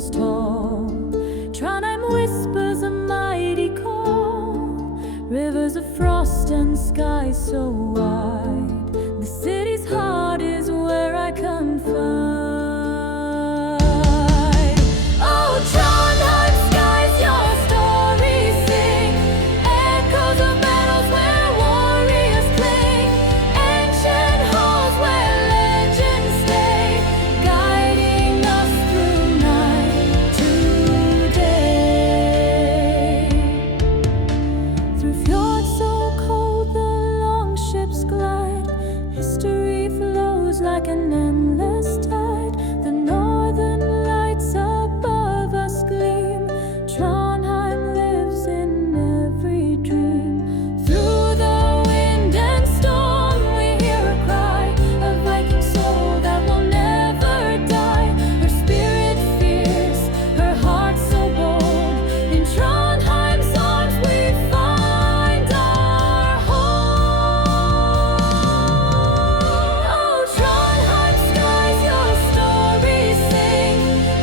mountains tall. Trondheim whispers a mighty call, rivers of frost and skies so wide. The city's heart is where I confide. Oh, Trondheim skies, your stories sing, echoes of battles where warriors cling, ancient halls where legends stay, guiding us through night to day. Through fjords so cold the long ships glide, history flows like an endless tide. The northern lights above us gleam, Trondheim lives in every dream. Through the wind and storm we hear a cry, a Viking soul that will never die. Her spirit fierce, her heart so bold, in Trondheim's arms we find our home. Oh, Trondheim skies, your stories sing,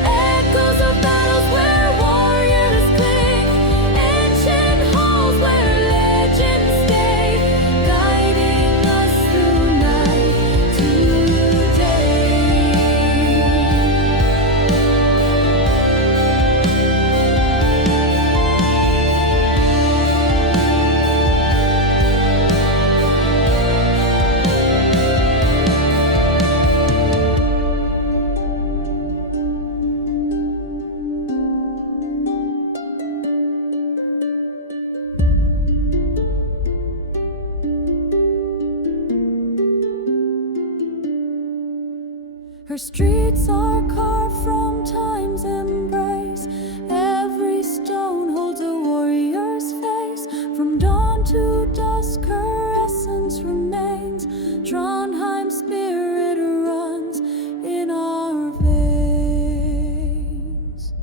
echoes of battles where warriors cling, ancient halls where legends stay, guiding us through night to day. Her streets are carved from time's embrace. Every stone holds a warrior's face. From dawn to dusk her essence remains. Trondheim's spirit runs in our veins.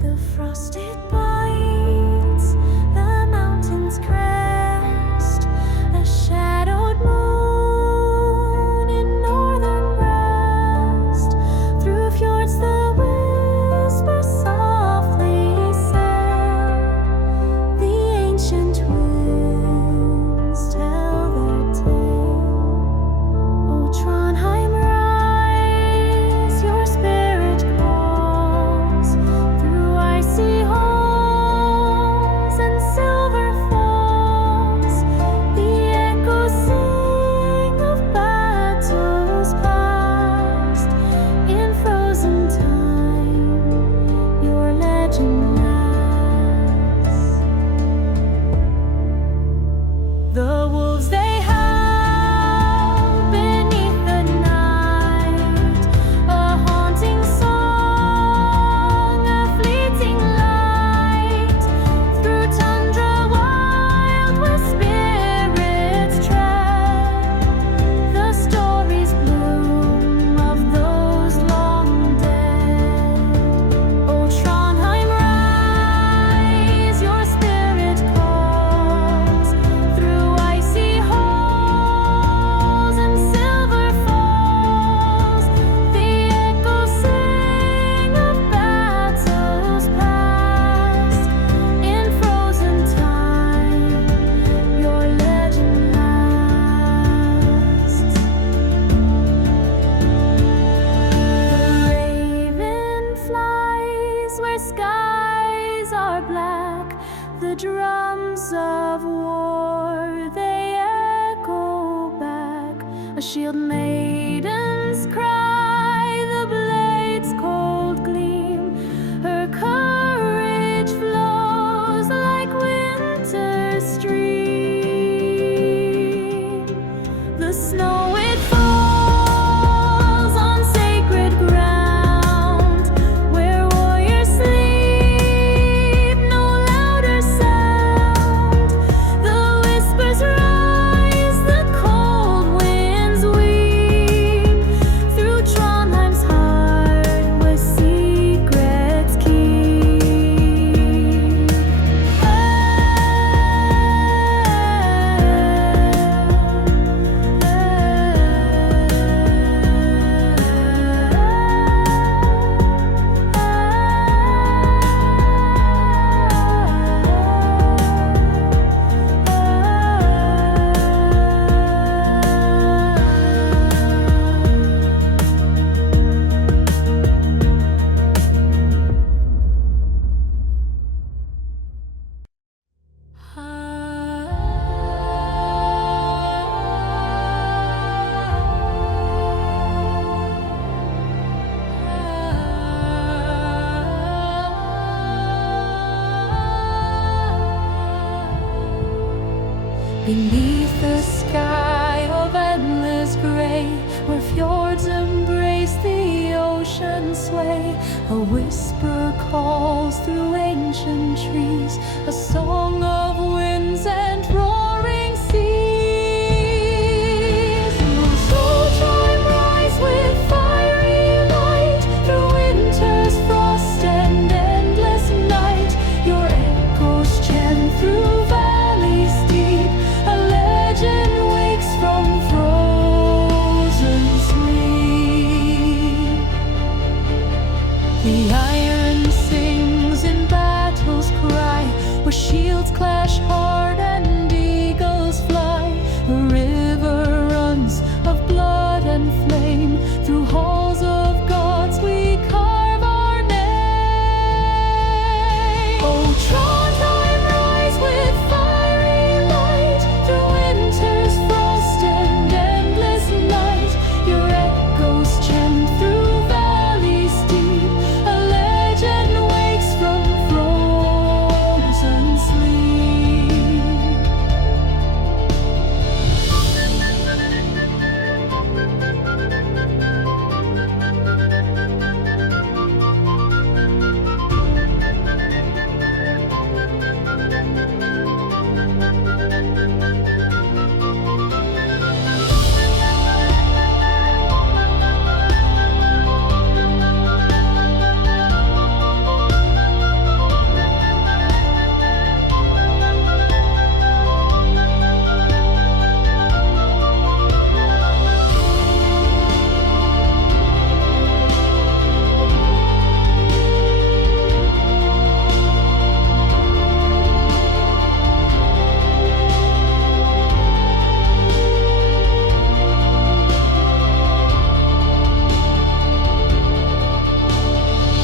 The frost it bites, the mountain's crest, a shadowed moon in northern rest. Through fjords the whisper softly said, the ancient winds tell their tale. Oh, Trondheim rise, your spirit calls, through icy halls and silver falls. The echoes sing of battles past. In frozen time, your legend lasts. The wolves they howl beneath the night, a haunting song, a fleeting light. Through tundra wild where spirits tread, the stories bloom of those long dead. Oh, Trondheim rise, your spirit calls, through icy halls and silver falls. The echoes sing of battles past. In frozen time, your legend lasts. The raven flies where skies are black. The drums of war they echo back. A shield maiden's cry, the blade's cold gleam. Her courage flows like winter's stream. The snow it falls on sacred ground, where warriors sleep, no louder sound. The whispers rise Beneath the sky of endless gray, where fjords embrace the ocean's sway, a whisper calls through ancient trees, a song of winds and roaring seas. Will Trondheim rise with fiery light through winter's frost and endless night? Your echoes chant through valleys deep, a legend wakes from frozen sleep. The iron sings in battle's cry, where shields clash hard and eagles fly. A river runs of blood and flame, through halls of gods we carve our name. Oh, Trondheim, rise with fiery light through winter's frost and endless night. Your echoes chant through valleys deep, a legend wakes from frozen sleep.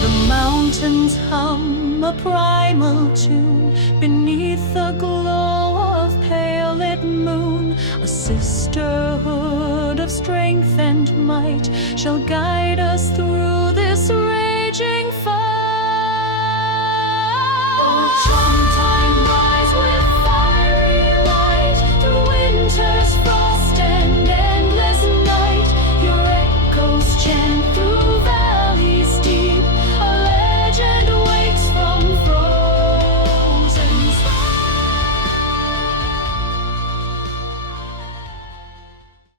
The mountains hum a primal tune beneath the glow of pale lit moon. A sisterhood of strength and might shall guide us through